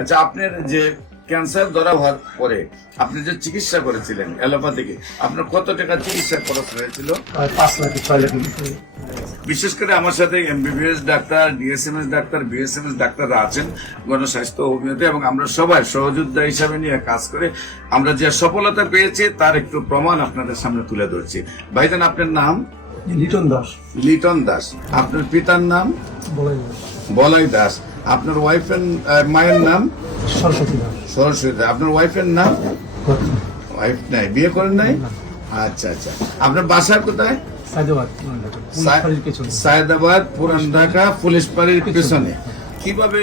আচ্ছা, আপনার যে ক্যান্সার ধরা হওয়ার পরে আপনি যে চিকিৎসা করেছিলেন অ্যালোপ্যাথিকে, আপনার কত টাকা চিকিৎসা খরচ হয়েছিল? 5 লাখ 6 লাখ। বিশেষ করে আমার সাথে MBBS doctor, DSMS doctor, BSMS ডাক্তাররা আছেন গণস্বাস্থ্য হোমিওতে, এবং আমরা সবাই সহযোদ্ধা হিসাবে নিয়ে কাজ করে আমরা যে সফলতা পেয়েছি তার একটু প্রমাণ আপনাদের সামনে তুলে ধরছি। ভাইজান, আপনার নাম? লিটন দাস। লিটন দাস। আপনার পিতার নাম? বলাই বলাই দাস। আপনার ওয়াইফের মায়ের নাম? সরস্বতী দাস। সরস্বতী দাস। আপনার ওয়াইফের নাম? ওয়াইফ নাই, বিয়ে করেন নাই? আচ্ছা আচ্ছা। আপনার বাসা কোথায়? সাইদাবাদ, সায়দাবাদ, পুরান ঢাকা, পুলিশ পাড়ির পেছনে। কিভাবে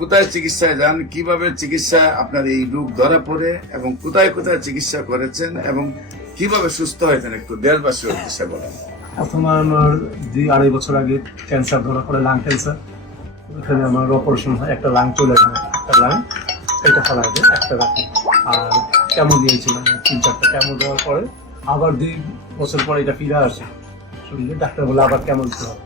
কোথায় চিকিৎসায় যান, কিভাবে চিকিৎসা আপনার এই রোগ ধরা পড়ে, এবং কোথায় কোথায় চিকিৎসা করেছেন, এবং কিভাবে সুস্থ হয়েছেন একটু দেশবাসীর উদ্দেশ্যে বলেন। প্রথমে আমার 2-2.5 বছর আগে ক্যান্সার ধরা পড়ে, লাং ক্যান্সার। এখানে আমার অপারেশন হয়, একটা লাং চলে যায়, একটা লাং এটা ফেলা যায়, একটা রাখি। আর কেমো দিয়েছিলাম 3-4টা কেমো দেওয়ার পরে আবার 2 বছর পরে এটা ফিরে আসে শরীরে। ডাক্তার বলে আবার কেমো দিতে হবে।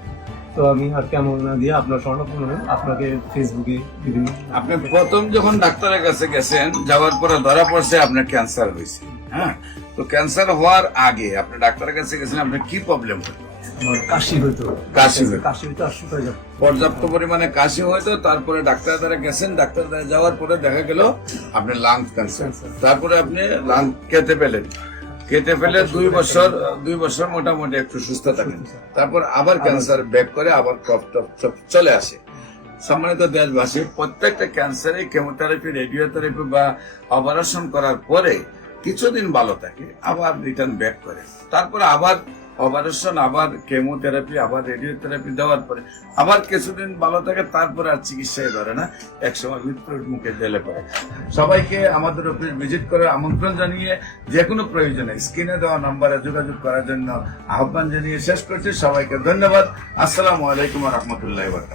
তো আমি আর কেমন না দিয়ে আপনার স্বর্ণপূর্ণ আপনাকে ফেসবুকে বিভিন্ন। আপনি প্রথম যখন ডাক্তারের কাছে গেছেন, যাওয়ার পরে ধরা পড়ছে আপনার ক্যান্সার হয়েছে। হ্যাঁ, তো ক্যান্সার হওয়ার আগে আপনি ডাক্তারের কাছে গেছেন, আপনার কি প্রবলেম হতো? আমার কাশি হইতো, কাশি হইতো। কাশি হইতো আর শুকায় যেত। পর্যাপ্ত পরিমাণে কাশি হয়তো, তারপরে ডাক্তার দ্বারা গেছেন, ডাক্তার দ্বারা যাওয়ার পরে দেখা গেল আপনার লাং ক্যান্সার। তারপরে আপনি লাং কেটে ফেলে 2 বছর মোটামুটি একটু সুস্থ থাকেন। তারপর আবার ক্যান্সার ব্যাক করে, আবার টপ চলে আসে। সম্মানিত দেশবাসী, প্রত্যেকটা ক্যান্সারে কেমোথেরাপি, রেডিওথেরাপি বা অপারেশন করার পরে কিছুদিন ভালো থাকে, আবার রিটার্ন ব্যাক করে। তারপরে আবার অপারেশন, আবার কেমোথেরাপি, আবার রেডিওথেরাপি দেওয়ার পরে আবার কিছুদিন ভালো থাকে, তারপরে আর চিকিৎসায় ধরে না, একসময় মৃত্যুর মুখে ঢেলে পড়ে। সবাইকে আমাদের অফিস ভিজিট করে আমন্ত্রণ জানিয়ে যে কোনো প্রয়োজনে স্ক্রিনে দেওয়া নম্বরে যোগাযোগ করার জন্য আহ্বান জানিয়ে শেষ করছি। সবাইকে ধন্যবাদ। আসসালামু আলাইকুম ওয়া রাহমাতুল্লাহি ওয়া বারাকাতুহু।